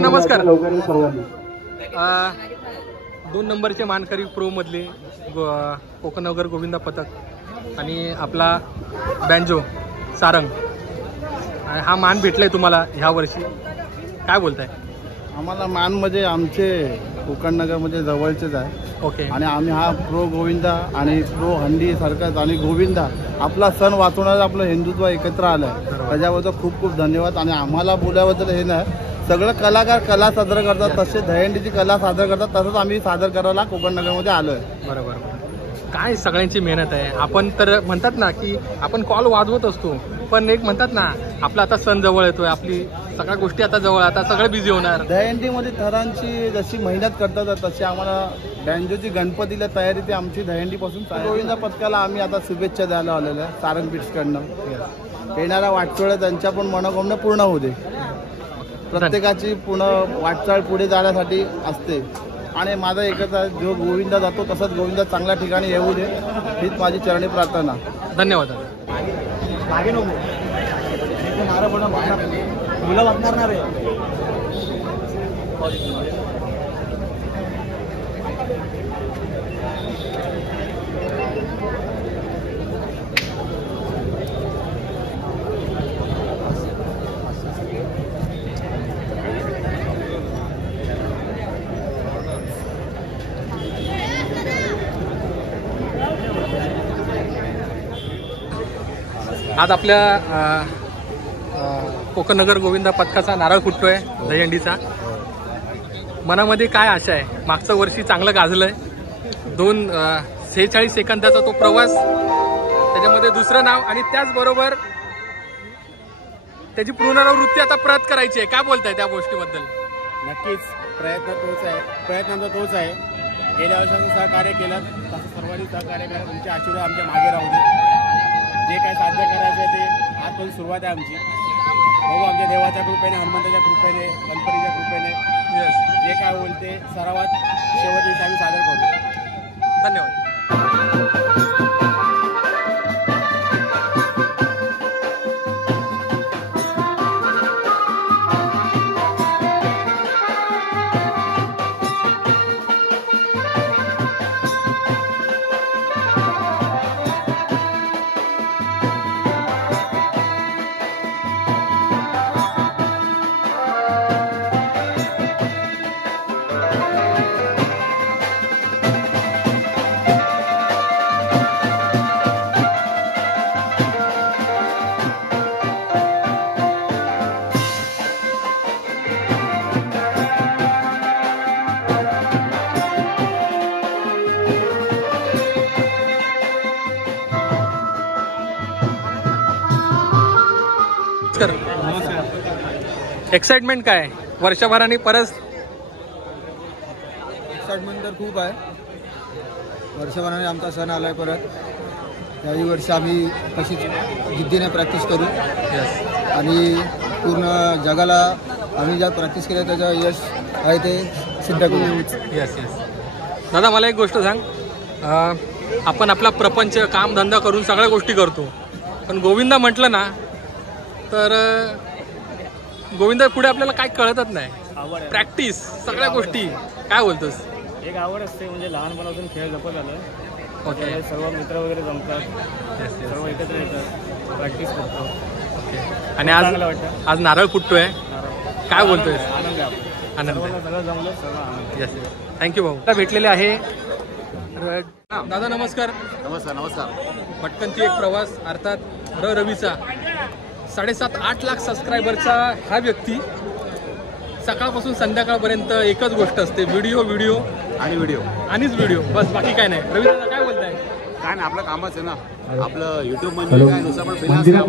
नमस्कार. 2 नंबरचे मानकरी प्रो मधले कोकणनगर गोविंदा पथक आणि आपला बँजो सारंग, हा मान भेटलाय तुम्हाला ह्या वर्षी, काय बोलताय? आम्हाला मान म्हणजे आमचे कोकणनगरमध्ये जवळचेच आहे. ओके. आणि आम्ही हा प्रो गोविंदा आणि प्रो हंडी सर्कस आणि गोविंदा आपला सण वाचवणारं आपलं हिंदुत्व एकत्र आलंय. त्याच्याबद्दल खूप खूप धन्यवाद. आणि आम्हाला बोलायबद्दल हे नाही, सगळं कलाकार कला सादर करतात, तसे दहीहंडीची कला सादर करतात, तसंच आम्ही सादर करायला कोकणनगरमध्ये आलोय. बरोबर. काय सगळ्यांची मेहनत आहे. आपण तर म्हणतात ना की आपण कॉल वाजवत असतो, पण एक म्हणतात ना आपला आता सण जवळ येतोय, आपली सगळ्या गोष्टी आता जवळ, आता सगळं बिझी होणार. दहीहंडीमध्ये थरांची जशी मेहनत करतात तशी आम्हाला बँजोची गणपतीला तयारी ती आमची दहीहंडीपासून. गोविंदा पथकाला आम्ही आता शुभेच्छा द्यायला आलेलो आहे सारंग बिट्सकडनं. येणाऱ्या वाटचाळ त्यांच्या पण मनोकामना पूर्ण होऊ दे. प्रत्येकाची पूर्ण वाटचाळ पुढे जाण्यासाठी असते आणि माझा एकच आहे, जो गोविंदा जातो तसंच गोविंदा चांगल्या ठिकाणी येऊ दे, हीच माझी चरणी प्रार्थना. धन्यवाद. मुलं वागणार आहे. आज आपल्या कोकणनगर गोविंदा पथकाचा नारळ फुटतोय दहीहंडीचा. मनामध्ये काय आशा आहे? मागचं वर्षी चांगलं गाजलंय. 46 सेकंदाचा तो प्रवास, त्याच्यामध्ये दुसरं नाव आणि त्याचबरोबर त्याची पुनरावृत्ती आता परत करायची आहे. काय बोलताय त्या गोष्टीबद्दल? नक्कीच प्रयत्न तोच आहे. गेल्या वर्षाचं सहकार्य केलं तसं सर्वांनी सहकार्य करा. तुमचे आशीर्वाद आमच्या मागे राहू दे. जे काय साध्य करायचं आहे ते आजपासून सुरुवात आहे आमची. बघू आमच्या देवाच्या कृपेने, हनुमंताच्या कृपेने, गणपतीच्या कृपेने जे काय होईल ते सर्वात शेवट दिवशी आम्ही सादर करू. धन्यवाद. एक्साइटमेंट काय वर्षभराने परत? एक्साइटमेंट तर खूप आहे. वर्षभराने आमचा सण आलाय परत. याही वर्षी आम्ही तशीच जिद्दीने प्रॅक्टिस करू आणि पूर्ण जगाला आम्ही ज्या प्रॅक्टिस केल्या त्याचं यश आहे ते सिद्ध करू. यस. दादा मला एक गोष्ट सांग, आपण आपला प्रपंच कामधंदा करून सगळ्या गोष्टी करतो, पण गोविंदा म्हटलं ना तर गोविंदा पुढे आपल्याला काय कळतच नाही. प्रॅक्टिस सगळ्या गोष्टी. काय बोलतोस? एक आवड असते, म्हणजे लहानपणापासून खेळ जपत आलं. ओके. सर्व मित्र वगैरे जमतात, सर्व एकत्र येतात, प्रॅक्टिस करतो. ओके. आणि आज नारळ फुटतोय, काय बोलतोय? आनंद सगळं जमलं, सर्व आनंद. यस. थँक्यू भाऊ. भेटलेले आहे दादा. नमस्कार. नमस्कार. भटकंती एक प्रवास अर्थात रवीचा 7.5-8 लाख सबस्क्रायबरचा हा व्यक्ती सकाळपासून संध्याकाळपर्यंत एकच गोष्ट असते, व्हिडिओ आणि व्हिडिओ, बस बाकी काय नाही. रवी दादा काय बोलताय? काय नाही, आपलं कामच आहे ना. आपलं युट्यूब म्हणजे काय, नुसतं आपण मंदिरात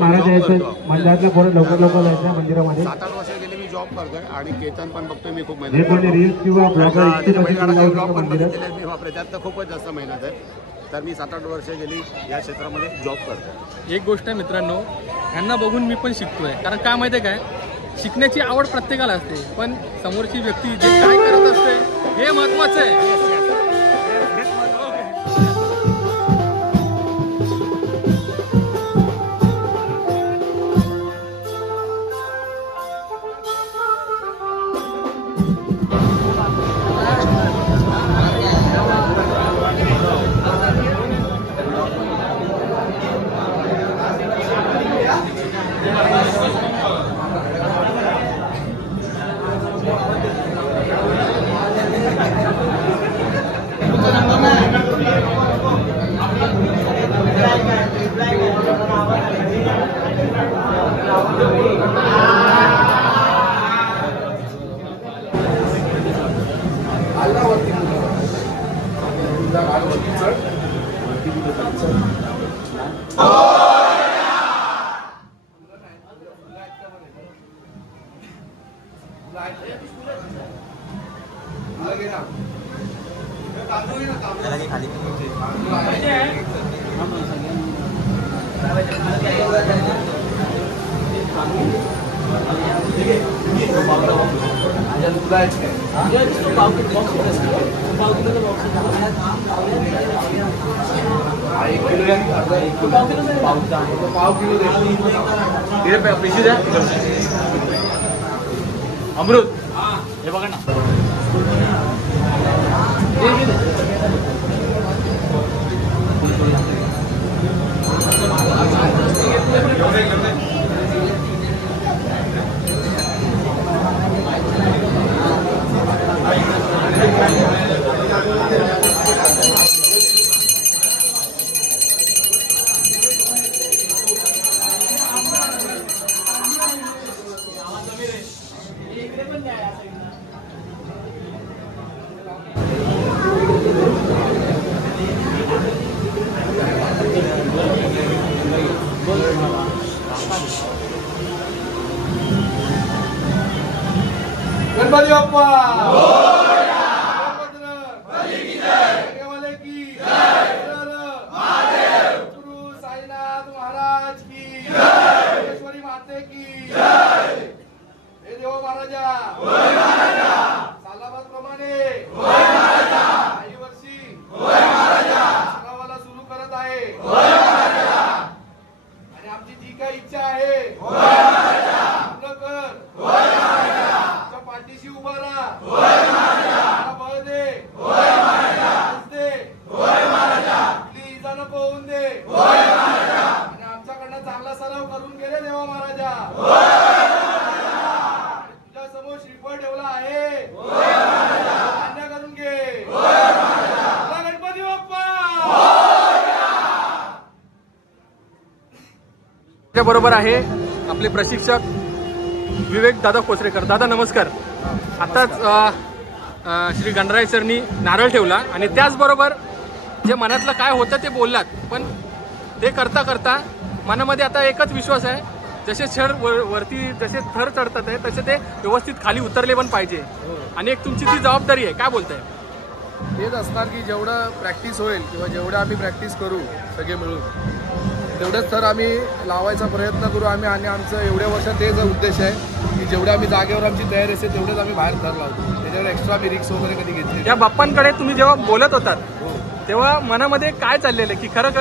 7-8 वर्ष गेले मी जॉब करतोय आणि केतन पण बघतोय मी. खूप मेहनत ब्लॉग मी वापरते, त्यात तर खूपच जास्त मेहनत आहे. तर मी 7-8 वर्ष गेली या क्षेत्रामध्ये जॉब करतोय. एक गोष्ट आहे मित्रांनो, ह्यांना बघून मी पण शिकतोय. कारण काय माहिती आहे काय, शिकण्याची आवड प्रत्येकाला असते, पण समोरची व्यक्ती जे काय करत असते हे महत्वाचं आहे. अमृत हे बघा ना. गणपती बाप्पा गुरु साईनाथ महाराज की ईश्वरी माते की हे देव महाराजा सालाबादप्रमाणे काही वर्षी सरावाला सुरू करत आहे आणि आमची जी काही इच्छा आहे पूर्ण कर. पाठीशी उभा राहा. बळ दे. दे. कुठली इजा नको होऊन दे. आणि आमच्याकडनं चांगला सराव करून गेले देवा महाराजा. तुझ्या समोर श्रीफळ ठेवला आहे. मान्य करून घे. गणपती बाप्पा. बरोबर आहे आपले प्रशिक्षक विवेक दादा कोचरेकर. दादा नमस्कार. आताच श्री गणराय सरनी नारळ ठेवला आणि त्याचबरोबर जे मनातलं काय होतं ते बोललात, पण ते करता करता मनामध्ये आता एकच विश्वास आहे, जसे छड वरती जसे थर चढतात आहे तसे ते व्यवस्थित खाली उतरले पण पाहिजे. आणि एक तुमची ती जबाबदारी आहे. काय बोलताय? हेच असणार की जेवढं प्रॅक्टिस होईल किंवा जेवढं आम्ही प्रॅक्टिस करू सगळे मिळून तेवढंच तर आम्ही लावायचा प्रयत्न करू आम्ही. आणि आमचं एवढ्या वर्षात तेच उद्देश आहे की जेवढ्या आम्ही जागेवर आमची तयारी असेल तेवढंच आम्ही बाहेर थर लावतो. त्याच्यावर एक्स्ट्रा मी रिक्स वगैरे कधी घेतली. या बाप्पांकडे तुम्ही जेव्हा बोलत होतात तेव्हा मनामध्ये काय चाललेलं की खरं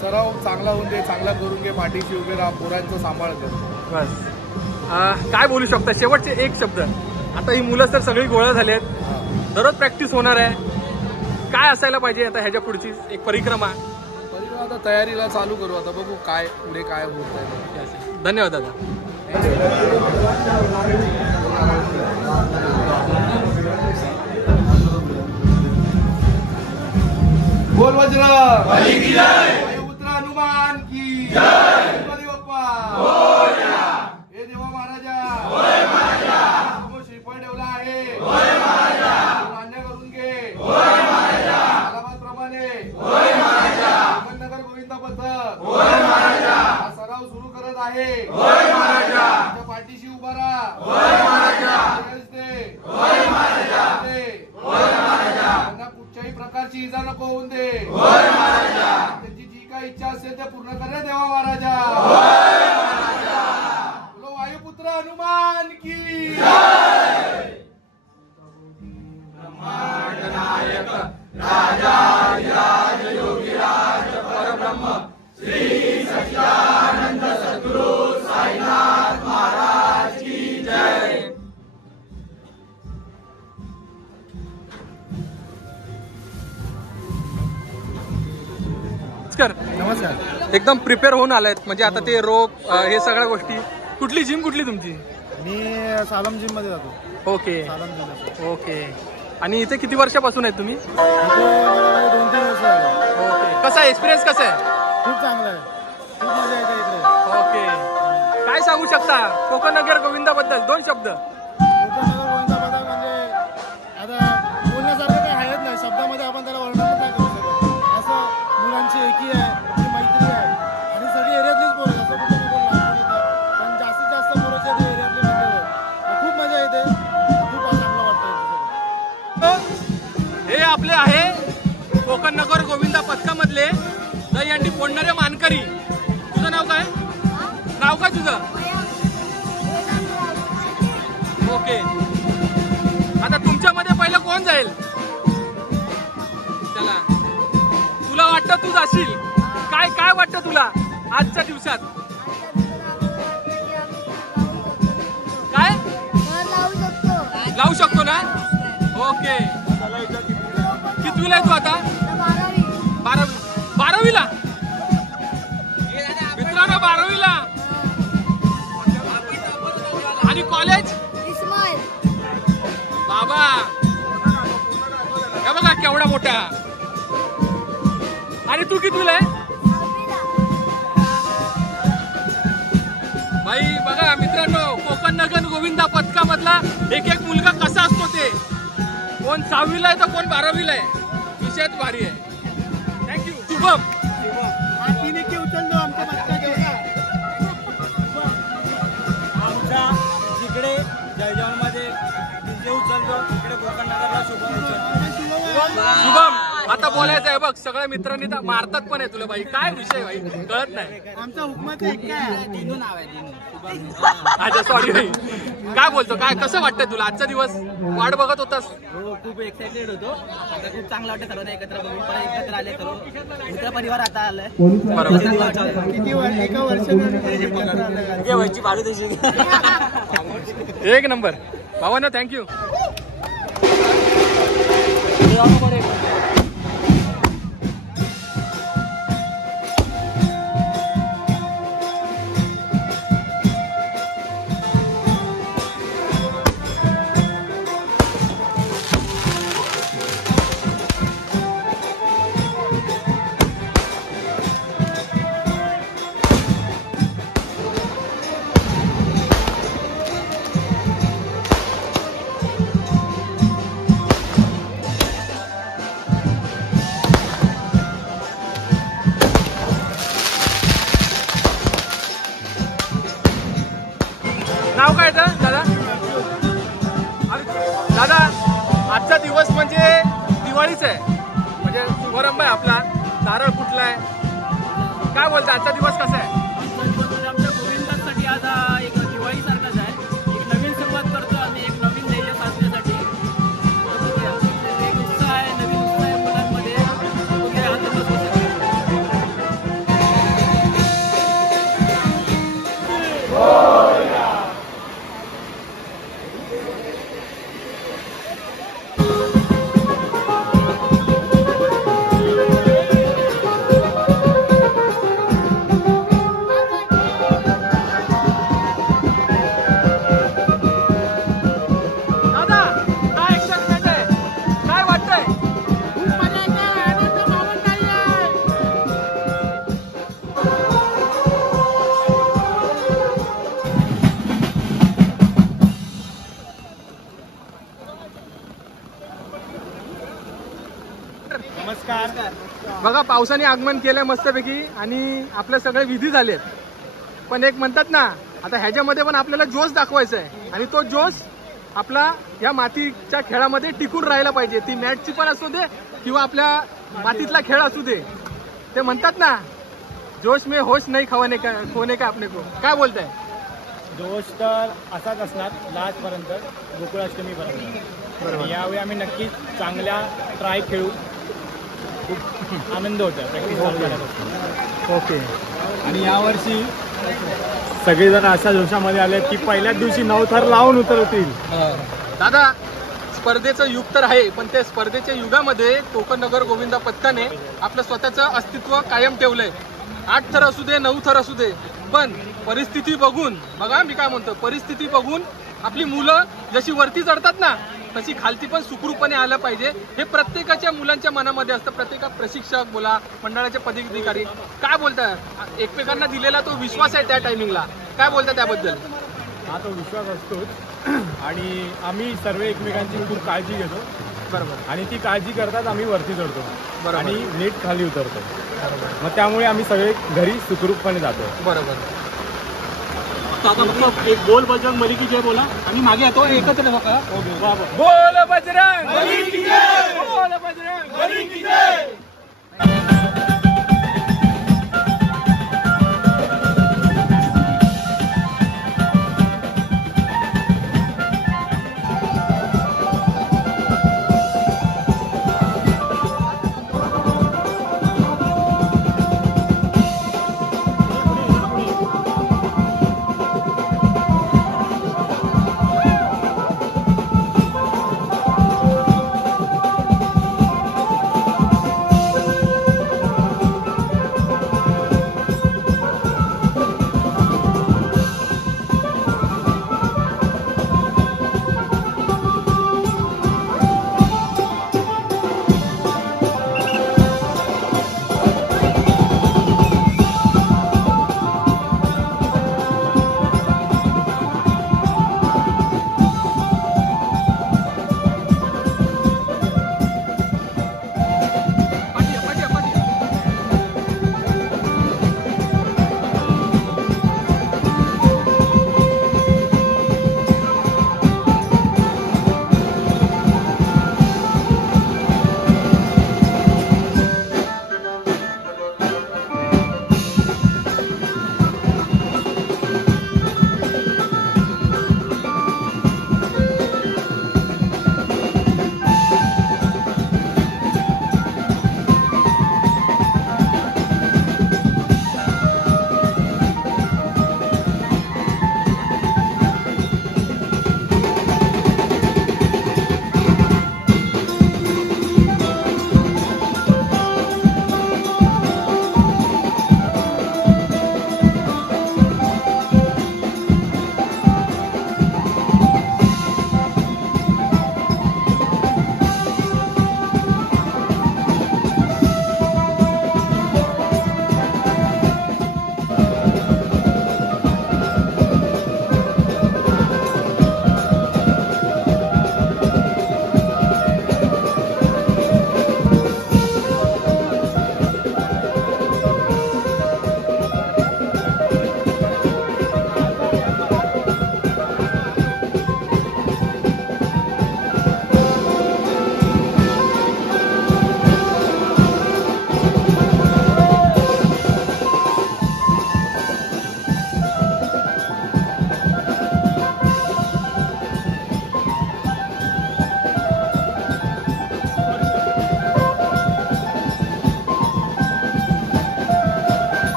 सराव चांगला होऊन दे, चांगला करून घे, पाठीशी उभे राहा, पोरांचं सांभाळ कर. बस. काय बोलू शकता शेवटचे एक शब्द? आता ही मुलं तर सगळी गोळा झाली आहेत, दररोज प्रॅक्टिस होणार आहे, काय असायला पाहिजे आता ह्याच्या पुढची एक परिक्रमा? आता तयारीला चालू करू. आता बघू काय पुढे काय होत आहे. धन्यवाद दादा. बोल वज्र वायुपुत्र हनुमान की गणपती बाप्पा. हे देवा महाराजा समोर श्रीफळ ठेवला आहे. मान्य करून घे. प्रमाणे नगर गोविंदा पथक हा सराव सुरू करत आहे. पाठीशी उभा राहा. त्यांना कुठच्याही प्रकारची इजा नको होऊन दे. त्यांची जी काही इच्छा असेल ते पूर्ण कर देवा महाराजा. बोलो वायुपुत्र हनुमान की. ब्रह्मांडनायक राजाधिराज योगीराज परब्रह्म श्री सच्चिदानंद सद्गुरु साईनाथ महाराज की जय. नमस्कार. एकदम प्रिपेअर होऊन आलायत म्हणजे आता ते रोप हे सगळ्या गोष्टी. कुठली जिम कुठली तुमची? मी सालम जिम मध्ये जातो. Okay Salam gym. ओके. आणि इथे किती वर्षापासून आहेत तुम्ही? 2-3 वर्ष झाले. ओके. कसा आहे एक्सपिरियन्स? कसा आहे? खूप चांगला आहे. खूप मजा येते इकडे. ओके. काय सांगू शकता कोकण नगर गोविंदाबद्दल 2 शब्द? कोकण नगर गोविंदाबद्दल म्हणजे आता बोलण्यासारखं काही आहेच नाही. शब्दामध्ये आपण त्याला वर्णन नाही करू शकत. असं हे आपले आहे कोकण नगर गोविंदा पथकामधले दहीहंडी फोडणारे मानकरी. तुझं नाव काय? नाव काय तुझं? ओके. आता तुमच्यामध्ये पहिलं कोण जाईल? चला, तुला वाटतं तू जाशील? काय काय वाटतं तुला आजच्या दिवसात? काय लावू शकतो ना? ओके. कितवीला आहे तू आता? 12वीला. मित्रांनो 12वीला. आणि कॉलेज? बाबा हे बघा केवढा मोठा. आणि तू कितवीला आहे? भाई बघा मित्रांनो, कोकण नगर गोविंदा पथकामधला एक एक मुलगा कसा असतो ते. कोण 6वीला आहे तर कोण 12वीला आहे. विषयात भारी आहे. थँक्यू. शुभम उचललो आमच्या पथकाचे. आमच्या जिकडे जळगावमध्ये उचलतो तिकडे कोकण नगरला शुभम आता बोलायचं आहे बघ. सगळ्या मित्रांनी तर मारतात पण आहे तुला. भाई काय विषय भाई कळत नाही. आमचा हुकमाचा एक काय दिनू नाव आहे दिनू. अच्छा सॉरी भाई. काय बोलतो? काय कसं वाटतंय तुला आजचा दिवस? वाट बघत होतास? हो खूप एक्साइटेड होतो. आता खूप चांगलं वाटतं सर्वांना एकत्र बघून. पण एकत्र आले सर्व मित्र परिवार आता आलाय. बरोबर. किती एका वर्षात व्हायची भाडू तशी. एक नंबर भावांना थँक्यू. नाव काय दादा? दादा आजचा दिवस म्हणजे दिवाळीच आहे. म्हणजे शुभारंभ आहे आपला. नारळ फुटलाय. काय बोलता आजचा दिवस कसा आहे? आमच्या गोविंदासाठी आज एक दिवाळी सारखाच आहे. एक नवीन सुरुवात करतो आम्ही. एक नवीन ध्येय साधण्यासाठी एक उत्साह आहे. नवीन उत्साह आहे मुलांमध्ये. नमस्कार. बघा पावसाने आगमन केलंय मस्तपैकी आणि आपले सगळे विधी झालेत. पण एक म्हणतात ना आता ह्याच्यामध्ये पण आपल्याला जोश दाखवायचा आहे. आणि तो जोश आपला या मातीच्या खेळामध्ये टिकून राहायला पाहिजे. ती मॅटची पण असू दे किंवा आपल्या मातीतला खेळ असू दे. ते म्हणतात ना जोश में होश नाही खोने का आपने को. काय बोलताय? जोश तर असाच असणार लास्टपर्यंत, गोकुळाष्टमीपर्यंत. बरोबर. यावेळी आम्ही नक्कीच चांगल्या ट्राय खेळू. खूप आनंद होता प्रॅक्टिस चालू झाल्यापासून. ओके. आणि यावर्षी सगळेजण अशा जोशामध्ये आले की पहिल्याच दिवशी 9 थर लावून उतरवतील. दादा स्पर्धेचं युग तर आहे, पण त्या स्पर्धेच्या युगामध्ये कोकण नगर गोविंदा पथकाने आपलं स्वतःचं अस्तित्व कायम ठेवलंय. 8 थर असू दे 9 थर असू दे, पण परिस्थिती बघून बघा मी काय म्हणतो, परिस्थिती बघून आपली मुलं जशी वरती चढतात ना तशी खालती पण सुखरूपणे आलं पाहिजे. हे प्रत्येकाच्या मुलांच्या मनामध्ये असतं. प्रत्येक प्रशिक्षक बोला, मंडळाचे पदाधिकारी काय बोलतात, एकमेकांना दिलेला तो विश्वास आहे त्या टायमिंगला. काय बोलतात त्याबद्दल? हा तो विश्वास असतोच आणि आम्ही सर्व एकमेकांची खूप काळजी घेतो. बरोबर. आणि ती काळजी करतात आम्ही वरती चढतो बरोबर. आणि नीट खाली उतरतो. मग त्यामुळे आम्ही सगळे घरी सुखरूपपणे जातो. बरोबर. आता फक्त एक बोल बजरंग बली की जय बोला आणि मागे येतो एकत्र बोल बजरंग बली की जय. बोल बजरंग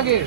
का गेट?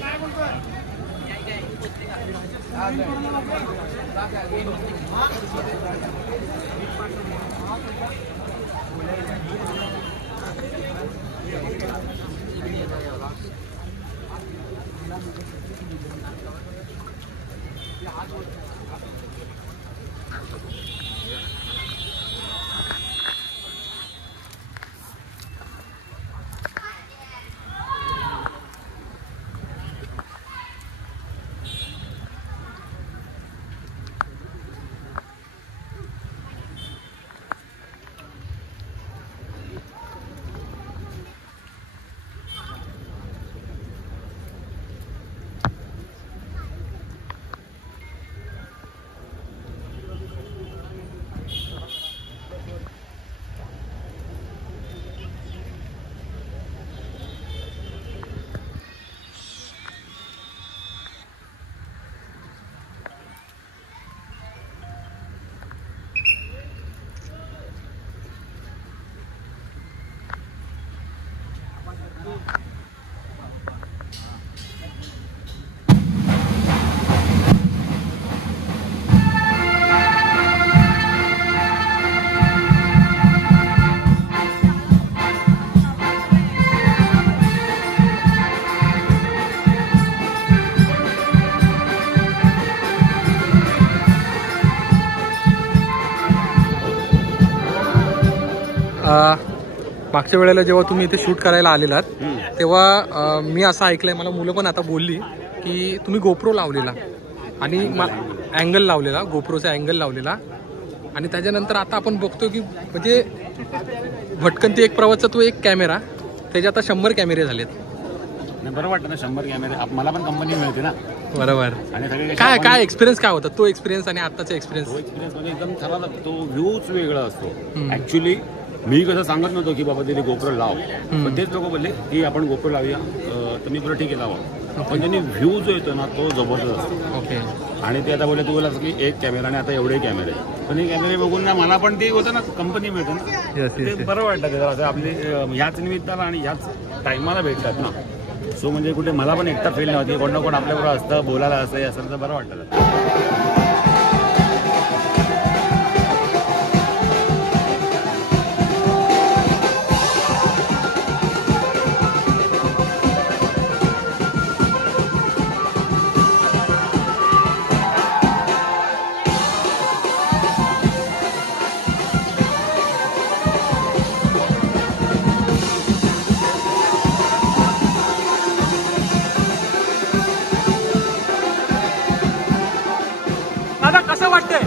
मागच्या वेळेला जेव्हा तुम्ही इथे शूट करायला आलेलात तेव्हा मी असं ऐकलंय, मला मुलं पण आता बोलली की तुम्ही गोप्रो लावलेला आणि अँगल लावलेला, गोप्रोचा अँगल लावलेला आणि त्याच्यानंतर आता आपण बघतो की म्हणजे भटकंती एक प्रवासचा तो एक कॅमेरा, त्याचे आता 100 कॅमेरे झालेत. नाही बरं वाटतं ना 100 कॅमेरे, मला पण कंपनी मिळते ना. बरोबर. आणि सगळे काय एक्सपिरियन्स काय होता तो एक्सपिरियन्स आणि आताचा एक्सपिरियन्स? तो एक्सपिरियन्स म्हणजे एकदम ठरवला, तो व्ह्यूच वेगळा असतो. ऍक्च्युली मी कसं सांगत नव्हतो की बाबा तिथे गोप्रो लाव, पण तेच लोक बोलले की आपण गोप्रो लावूया, तर मी तुला ठीक आहे लावा. पण त्यांनी व्ह्यू जो येतो ना तो जबरदस्त असतो. ओके. आणि ते आता बोलले तू बोला की एक कॅमेरा आणि आता एवढे कॅमेरे, पण हे कॅमेरे बघून ना मला पण ते होतं ना, कंपनी मिळते ना, ते बरं वाटतं. ते जरा आपली ह्याच निमित्ताला आणि ह्याच टायमाला भेटतात ना. सो म्हणजे कुठे मला पण एकटा फील नव्हती, कोण ना कोण आपल्याबरोबर असतं, बोलायला असं असेल तर बरं वाटतं. दादा कसं वाटतंय?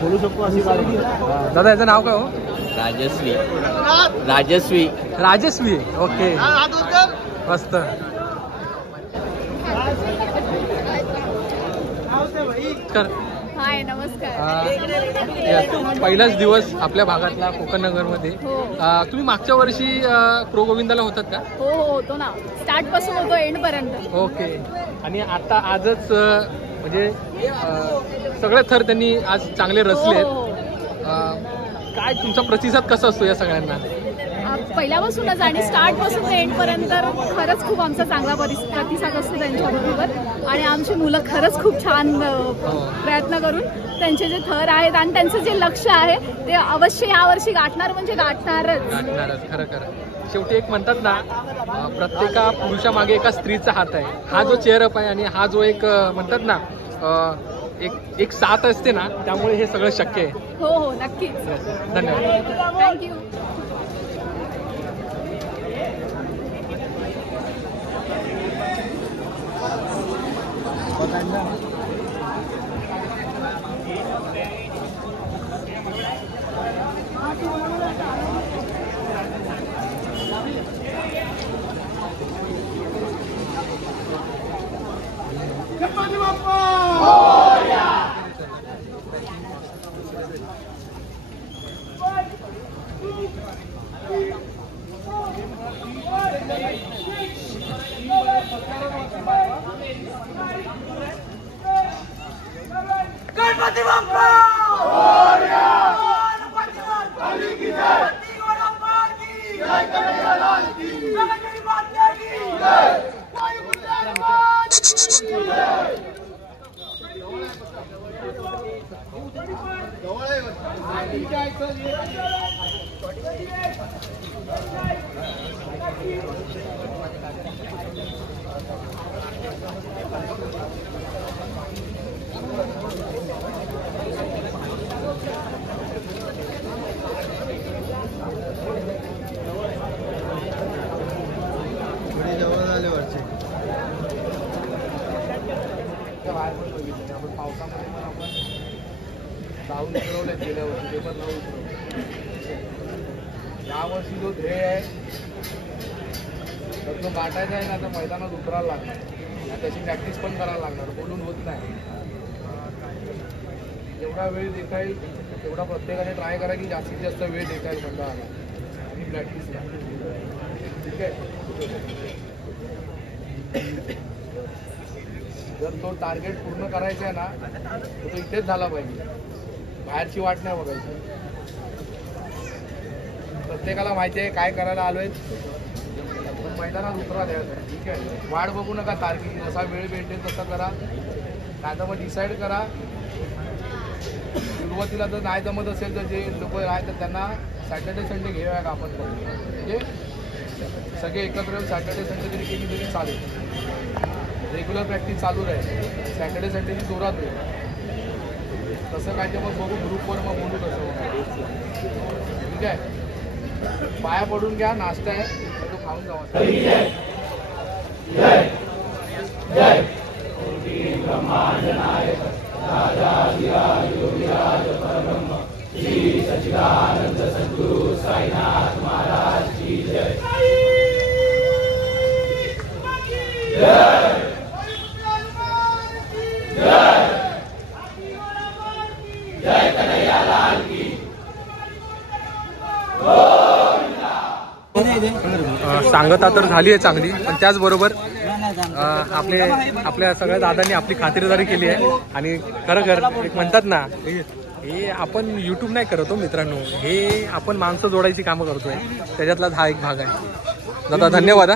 बोलू शकतो अशी दादा याचं नाव काय हो? राजस्वी. राजस्वी. राजस्वी. ओके मस्त. हाय नमस्कार. पहिलाच दिवस आपल्या भागातला कोकण नगरमध्ये. तुम्ही मागच्या वर्षी प्रो गोविंदाला होतात का? हो होतो ना, स्टार्ट पासून होतो एंड पर्यंत. ओके. आणि आता आजच म्हणजे सगळे थर त्यांनी आज चांगले रचले. काय तुमचा प्रतिसाद कसा असतो या सगळ्यांना? पहिल्यापासूनच आणि स्टार्ट पासून ते एंड पर्यंत खरंच खूप आमचा चांगला प्रतिसाद असतो त्यांच्याबरोबर. आणि आमची मुलं खरंच खूप छान प्रयत्न करून त्यांचे जे थर आहेत आणि त्यांचं जे लक्ष आहे ते अवश्य यावर्षी गाठणार म्हणजे गाठणारच. खरं खरं. शेवटी एक म्हणतात ना, प्रत्येका पुरुषामागे एका स्त्रीचा हात आहे. हा जो चेअरअप आहे आणि हा जो एक म्हणतात ना एक साथ असते ना, त्यामुळे हे सगळं शक्य आहे. हो हो नक्कीच. धन्यवाद. थँक्यू. गणपती बाप्पा जाऊन उतरवले गेल्या वर्षी ते पण न उतरवले. यावर्षी जो ध्येय आहे तर तो गाठायचा आहे ना, आता मैदानात उतरायला लागणार, त्याची प्रॅक्टिस पण करायला लागणार, बोलून होत नाही. जेवढा वेळ देता येईल तेवढा प्रत्येकाने ट्राय करा की जास्तीत जास्त वेळ देता येईल मंडळाला आणि प्रॅक्टिसला. ठीक आहे. जर तो टार्गेट पूर्ण करायचा आहे ना तर तो इथेच झाला पाहिजे, बाहेरची वाट नाही बघायची. प्रत्येकाला माहिती आहे काय करायला आलोय, मैदानात उतरा द्यायचं. ठीक आहे. वाट बघू नका तारखेची, जसा वेळ भेटेल तसा करा. काय तर मग डिसाईड करा. सुरुवातीला जर नाही जमत असेल तर जे लोक आहेत तर त्यांना सॅटर्डे संडे घेऊया का आपण, म्हणजे सगळे एकत्र सॅटर्डे संडे तरी केली तरी चालेल. रेग्युलर प्रॅक्टिस चालू राहील, सॅटर्डे संडेची जोरात होईल. तसं काय ते मग बघू ग्रुपवर, मग बोलू कसं. ठीक आहे. पाया पडून घ्या, नाश्ता आहे तो खाऊन जावा. सांगता तर झाली आहे चांगली, पण त्याचबरोबर आपल्या सगळ्या दादांनी आपली खातिरदारी केली आहे. आणि खरं एक म्हणतात ना, हे आपण यूट्यूब नाही करतो मित्रांनो, हे आपण माणसं जोडायची कामं करतोय, त्याच्यातला हा एक भाग आहे. दादा धन्यवाद.